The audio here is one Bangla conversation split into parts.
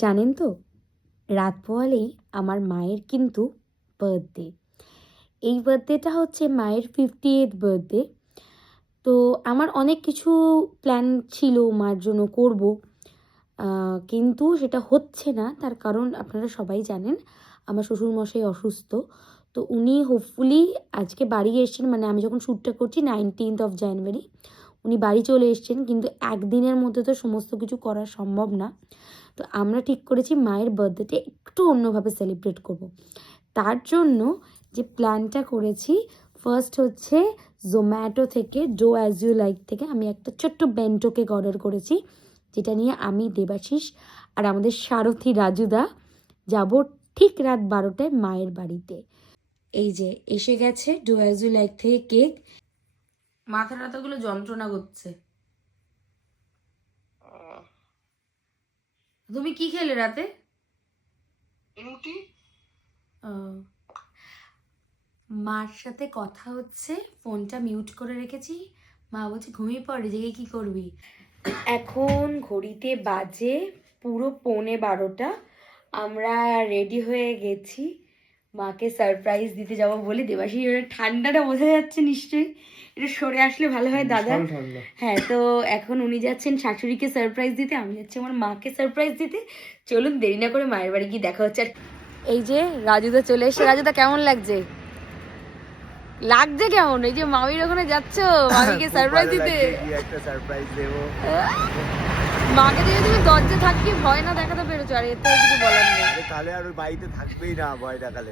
জানেন তো, রাত পোহালেই আমার মায়ের কিন্তু বার্থডে। এই বার্থডেটা হচ্ছে মায়ের 50th বার্থডে। তো আমার অনেক কিছু প্ল্যান ছিল মার জন্য করব, কিন্তু সেটা হচ্ছে না। তার কারণ আপনারা সবাই জানেন, আমার শ্বশুরমশাই অসুস্থ। তো উনি হোপফুলি আজকে বাড়ি এসেছেন, মানে আমি যখন শ্যুটটা করছি 19th জানুয়ারি উনি বাড়ি চলে এসেছেন, কিন্তু একদিনের মধ্যে তো সমস্ত কিছু করা সম্ভব না। তো আমরা ঠিক করেছি মায়ের বার্থডেটা একটু অন্যভাবে সেলিব্রেট করব। তার জন্য যে প্ল্যানটা করেছি, ফার্স্ট হচ্ছে জোম্যাটো থেকে ডো অ্যাজ ইউ লাইক থেকে আমি একটা ছোট্ট বেন্টো কেক অর্ডার করেছি, যেটা নিয়ে আমি, দেবাশিস আর আমাদের সারথী রাজুদা যাব ঠিক রাত 12টায় মায়ের বাড়িতে। এই যে এসে গেছে ডো অ্যাজ ইউ লাইক থেকে কেক। মাথা টাথাগুলো যন্ত্রণা করছে। তুমি কি খেলে রাতে? রুটি। মার সাথে কথা হচ্ছে, ফোনটা মিউট করে রেখেছি। মা বলছে ঘুমিয়ে পড়ে, জেগে কি করবি। এখন ঘড়িতে বাজে পুরো 11:45। আমরা রেডি হয়ে গেছি মাকে সারপ্রাইজ দিতে যাবো বলে। দেবাশিস, ঠান্ডাটা বোঝা যাচ্ছে নিশ্চয়ই, একটু সরে আসলে ভালো হয় দাদা। হ্যাঁ, তো এখন উনি যাচ্ছেন শাশুড়িকে সারপ্রাইজ দিতে, আমি যাচ্ছি আমার মাকে সারপ্রাইজ দিতে। চলুন দেরি না করে মায়ের বাড়ি গিয়ে দেখা হচ্ছে। আর এই যে রাজুদা চলে এসে। রাজুদা কেমন লাগছে? লাগছে কেমন? এই যে মামির ওখানে যাচ্ছ মামিকে সারপ্রাইজ দিতে। একটা সারপ্রাইজ দেবো মাকে দিয়ে তুমি দরজা থাকি ভয় না দেখাতে পেরেছো, আর এতে কিছু বলার নেই। তাহলে আর ওই বাড়িতে থাকবেই না ভয় দেখালে।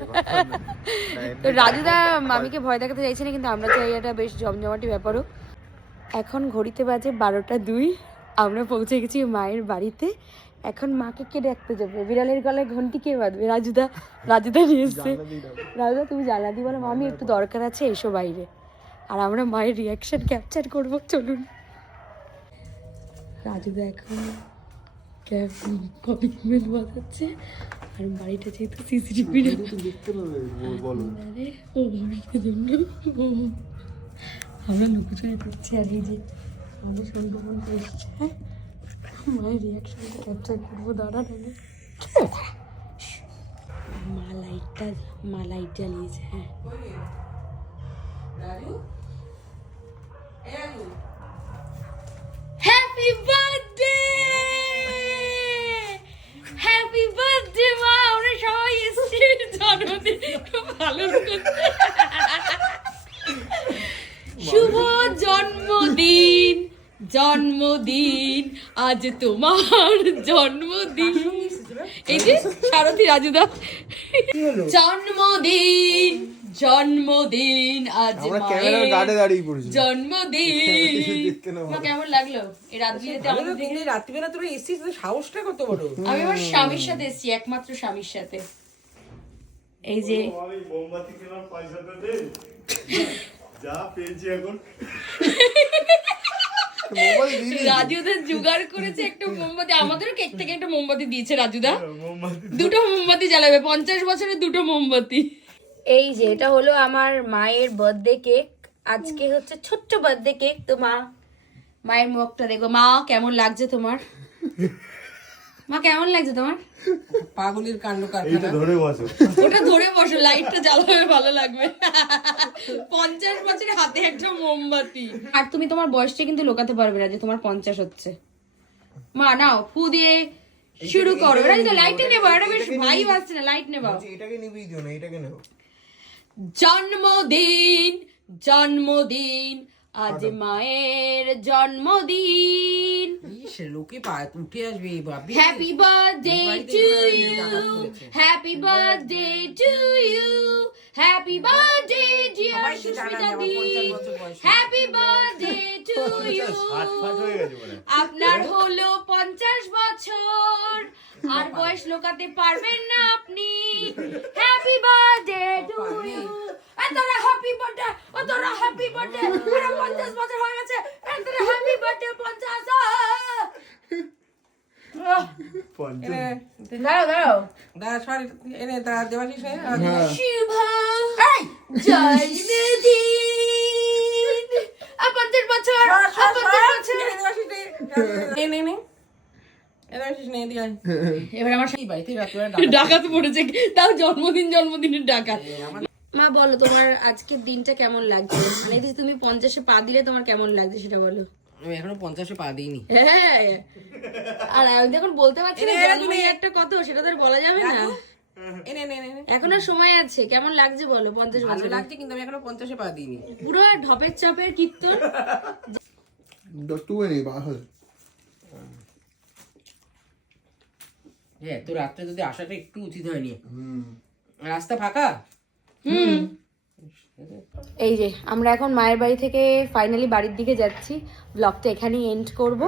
তো রাজুদা মামিকে ভয় দেখাতে চাইছে না, কিন্তু আমরা চাই এটা বেশ জমজমাটি ব্যাপারও। এখন ঘড়িতে বাজে 12:02। আমরা পৌঁছে গেছি মায়ের বাড়িতে। এখন মাকে কে ডাকতে যাবে? বিড়ালের গলায় ঘন্টি কে বাঁধবে? রাজুদা। রাজুদা নিয়ে এসছে। রাজুদা তুমি জানলা দিয়ে বলো মামি একটু দরকার আছে, এসো বাইরে। আর আমরা মায়ের রিয়াকশন ক্যাপচার করবো, চলুন। রাজুদা এখন কলিং বেল বাজাচ্ছে, আর বাড়িটা যেহেতু সিসিটিভি আমরা লুকোচুরি করছি। আর এই যে আমাদের সন্ধ্যা এসছে, হ্যাঁ মায়ের রিয়াকশনটা ক্যাপচার করবো। দাঁড়া মা লাইট জ্বালিয়েছে। হ্যাঁ, হ্যাপি বার্থডে, হ্যাপি বার্থডে মা। আমরা সবাই এসেছি জন্মদিন, খুব ভালো শুভ জন্মদিন, জন্মদিন আজ তোমার জন্মদিন। এই যে সারথী রাজুদা, জন্মদিন জন্মদিন আজ মায়ের জন্মদিন। কেমন লাগলো এই রাত্রিবেলা তোরা এসেছিস, সাহসটা কত বড়। আমি আমার স্বামীর সাথে এসেছি, একমাত্র স্বামীর সাথে। এই যে মোমবাতি কেনার পয়সাটা দে, যা পেয়েছি এখন। রাজুদা জোগাড় করেছে একটা মোমবাতি, আমাদেরও কেক থেকে একটা মোমবাতি দিয়েছে রাজুদা। দুটো মোমবাতি জ্বালাবে, 50 বছরের দুটো মোমবাতি। এই যে এটা হলো আমার মায়ের বার্থডে কেক। আজকে হচ্ছে ছোট্ট বার্থডে কেক। তো মা, মায়ের মুখটা দেখো। মা কেমন লাগছে তোমার? মা কেমন লাগছে তোমার? পাগলের কাণ্ড কারখানা। ওটা ধরে বসো, লাইটটা জ্বালাবে, ভালো লাগবে। 50 বছরের হাতে একটা মোমবাতি। আর তুমি তোমার বয়সটা কিন্তু লোকাতে পারবে না যে তোমার 50 হচ্ছে। মা নাও, ফু দিয়ে শুরু করো। লাইটটা নেবো, এটা বেশ ভাইব আসছে না, লাইট নেবো। এটাকে নিবি দিও না, এটাকে নেব। জন্মদিন জন্মদিন আজ মায়ের জন্মদিন। লোকে উঠে আসবে। Happy birthday to you, happy birthday to you, happy birthday dear Susmita দি, হ্যাপি বার্থডে টু ইউ। আপনার হলো 50 বছর, আর বয়স লোকাতে পারবেন না আপনি। Happy birthday to you. তোরা হ্যাপি বার্থডে, তোরা হ্যাপি বার্থডে। 50 বছর হয়ে গেছে, তোরা হ্যাপি বার্থডে 50। দাঁড়াও এনে দাঁড়া দেবাশিস শুভ জন্মদিন। 50 বছর, 50 বছর। এবার আসিস না, এদিকে আয়। এবার আমার এই বাড়িতে রাত্রিবেলা ডাকাত পড়েছে, তাও জন্মদিনের ডাকাত। মা বলো তোমার আজকের দিনটা কেমন লাগছে, মানে এই যে তুমি 50-এ পা দিলে তোমার কেমন লাগছে সেটা বলো। আমি এখনো 50-এ পা দিইনি। হ্যাঁ, আর আমি তো এখন বলতে পারছি না এনে এনে জন্ম একটা কত, সেটা তো আর বলা যাবে না। এনে এনে এনে এনে। এখন আর সময় আছে, কেমন লাগছে বলো 50 ভালো বছর? লাগছে কিন্তু আমি এখনো 50-এ পা দিইনি। পুরো ঢপের চাপের কীর্তন। হ্যাঁ, তো রাত্রে যদি আসাটা একটু উচিত হয়নি। রাস্তা ফাঁকা। এই যে আমরা এখন মায়ের বাড়ি থেকে ফাইনালি বাড়ির দিকে যাচ্ছি, ব্লগটা এখানেই এন্ড করব।